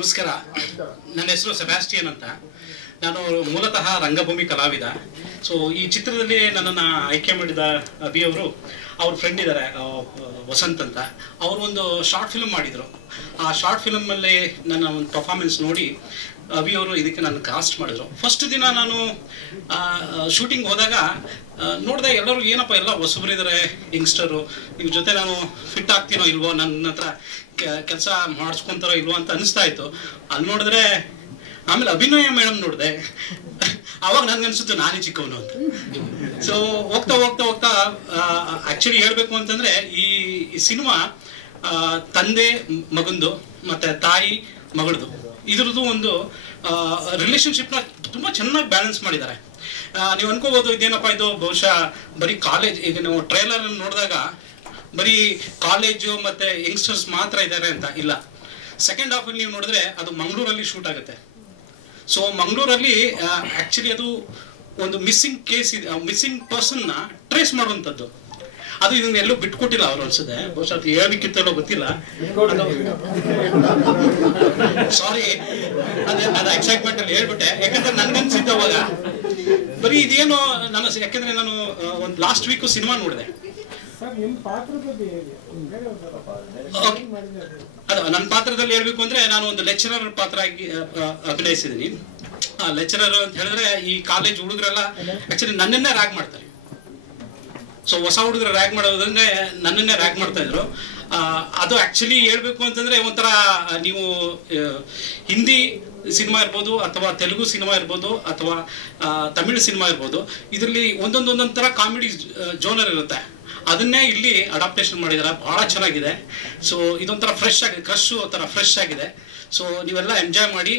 ನಮಸ್ಕಾರ. ನನ್ನ ಹೆಸರು ಸೆಬಾಸ್ಟಿಯನ್ ಅಂತ. ನಾನು ಮೂಲತಃ ರಂಗಭೂಮಿ ಕಲಾವಿದ. ಸೊ ಈ ಚಿತ್ರದಲ್ಲಿ ನನ್ನನ್ನು ಆಯ್ಕೆ ಮಾಡಿದ ಅಭಿ ಅವರು, ಅವ್ರ ಫ್ರೆಂಡ್ ಇದ್ದಾರೆ ವಸಂತ್ ಅಂತ, ಅವರು ಒಂದು ಶಾರ್ಟ್ ಫಿಲ್ಮ್ ಮಾಡಿದರು. ಆ ಶಾರ್ಟ್ ಫಿಲ್ಮಲ್ಲಿ ನನ್ನ ಒಂದು ಪರ್ಫಾರ್ಮೆನ್ಸ್ ನೋಡಿ ಅಭಿ ಅವರು ಇದಕ್ಕೆ ನನ್ನ ಕಾಸ್ಟ್ ಮಾಡಿದ್ರು. ಫಸ್ಟ್ ದಿನ ನಾನು ಶೂಟಿಂಗ್ ಹೋದಾಗ ನೋಡಿದೆ, ಎಲ್ಲರೂ ಏನಪ್ಪ ಎಲ್ಲ ಹೊಸಬರಿದ್ದಾರೆ, ಯಂಗ್ಸ್ಟರು, ಇವ್ರ ಜೊತೆ ನಾನು ಫಿಟ್ ಆಗ್ತೀನೋ ಇಲ್ವೋ, ನನ್ನ ಹತ್ರ ಕೆಲಸ ಮಾಡಿಸ್ಕೊತಾರೋ ಇಲ್ವೋ ಅಂತ ಅನಿಸ್ತಾ ಇತ್ತು. ಅಲ್ಲಿ ನೋಡಿದ್ರೆ ಆಮೇಲೆ ಅಭಿನಯ ಮೇಡಮ್ ನೋಡಿದೆ, ಆವಾಗ ನನ್ಗನ್ಸುತ್ತೆ ನಾನೇ ಚಿಕ್ಕವನು ಅಂತ. ಸೊ ಹೋಗ್ತಾ ಹೋಗ್ತಾ ಹೋಗ್ತಾ ಆ್ಯಕ್ಚುಲಿ ಹೇಳಬೇಕು ಅಂತಂದರೆ ಈ ಸಿನಿಮಾ ತಂದೆ ಮಗಂದು ಮತ್ತು ತಾಯಿ ಮಗಳದು ಇದ್ರದ್ದು ಒಂದು ರಿಲೇಷನ್ಶಿಪ್ನ ತುಂಬ ಚೆನ್ನಾಗಿ ಬ್ಯಾಲೆನ್ಸ್ ಮಾಡಿದ್ದಾರೆ. ನೀವು ಅನ್ಕೋಬೋದು ಇದೇನಪ್ಪ ಇದು ಬಹುಶಃ ಬರೀ ಕಾಲೇಜ್, ಈಗ ನಾವು ಟ್ರೈಲರಲ್ಲಿ ನೋಡಿದಾಗ ಬರೀ ಕಾಲೇಜು ಮತ್ತು ಯಂಗ್ಸ್ಟರ್ಸ್ ಮಾತ್ರ ಇದ್ದಾರೆ ಅಂತ ಇಲ್ಲ. ಸೆಕೆಂಡ್ ಹಾಫಲ್ಲಿ ನೀವು ನೋಡಿದ್ರೆ ಅದು ಮಂಗಳೂರಲ್ಲಿ ಶೂಟ್ ಆಗುತ್ತೆ. ಸೊ ಮಂಗಳೂರಲ್ಲಿ ಆ್ಯಕ್ಚುಲಿ ಅದು ಒಂದು ಮಿಸ್ಸಿಂಗ್ ಕೇಸ್ ಇದೆ, ಮಿಸ್ಸಿಂಗ್ ಪರ್ಸನ್ನ ಟ್ರೇಸ್ ಮಾಡುವಂಥದ್ದು. ಅದು ಇದನ್ನ ಎಲ್ಲೂ ಬಿಟ್ಕೊಟ್ಟಿಲ್ಲ ಅವರು ಅನ್ಸುತ್ತೆ, ಬಹುಶಃ ಅದು ಹೇಳ್ಬೇಕಿತ್ತಲ್ಲೋ ಗೊತ್ತಿಲ್ಲ. ಸಾರಿ, ಅದು ಎಕ್ಸೈಟ್ಮೆಂಟ್ ಅಲ್ಲಿ ಹೇಳ್ಬಿಟ್ಟೆ. ಯಾಕಂದ್ರೆ ನನ್ಗನ್ಸಿದ್ದು ಅವಾಗ ಬರೀ ಇದೇನು ನಾನು, ಯಾಕಂದ್ರೆ ನಾನು ಒಂದು ಲಾಸ್ಟ್ ವೀಕು ಸಿನಿಮಾ ನೋಡಿದೆ. ಅದು ನನ್ನ ಪಾತ್ರದಲ್ಲಿ ಹೇಳ್ಬೇಕು ಅಂದ್ರೆ ನಾನು ಒಂದು ಲೆಕ್ಚರರ್ ಪಾತ್ರ ಆಗಿ ಅಭಿನಯಿಸಿದ್ದೀನಿ. ಲೆಕ್ಚರರ್ ಅಂತ ಹೇಳಿದ್ರೆ ಈ ಕಾಲೇಜ್ ಹುಡುಗರೆಲ್ಲ ಆಕ್ಚುಲಿ ನನ್ನನ್ನೇ ರ್ಯಾಗ್ ಮಾಡ್ತಾರೆ. ಸೊ ಹೊಸ ಹುಡುಗರು ರ್ಯಾಗ್ ಮಾಡೋದಂದ್ರೆ ನನ್ನನ್ನೇ ರ್ಯಾಗ್ ಮಾಡ್ತಾ ಇದ್ರು. ಅದು ಆಕ್ಚುಲಿ ಹೇಳ್ಬೇಕು ಅಂತಂದ್ರೆ ಒಂಥರ ನೀವು ಹಿಂದಿ ಸಿನಿಮಾ ಇರ್ಬೋದು, ಅಥವಾ ತೆಲುಗು ಸಿನಿಮಾ ಇರ್ಬೋದು, ಅಥವಾ ತಮಿಳು ಸಿನಿಮಾ ಇರ್ಬೋದು, ಇದರಲ್ಲಿ ಒಂದೊಂದೊಂದೊಂದು ಥರ ಕಾಮಿಡಿ ಜೋನರ್ ಇರುತ್ತೆ. ಅದನ್ನೇ ಇಲ್ಲಿ ಅಡಾಪ್ಟೇಷನ್ ಮಾಡಿದ್ದಾರೆ, ಬಹಳ ಚೆನ್ನಾಗಿದೆ. ಸೊ ಇದೊಂಥರ ಫ್ರೆಶ್ ಆಗಿದೆ, ಕ್ರಶ್ ಒಂಥರ ಫ್ರೆಶ್ ಆಗಿದೆ. ಸೊ ನೀವೆಲ್ಲ ಎಂಜಾಯ್ ಮಾಡಿ.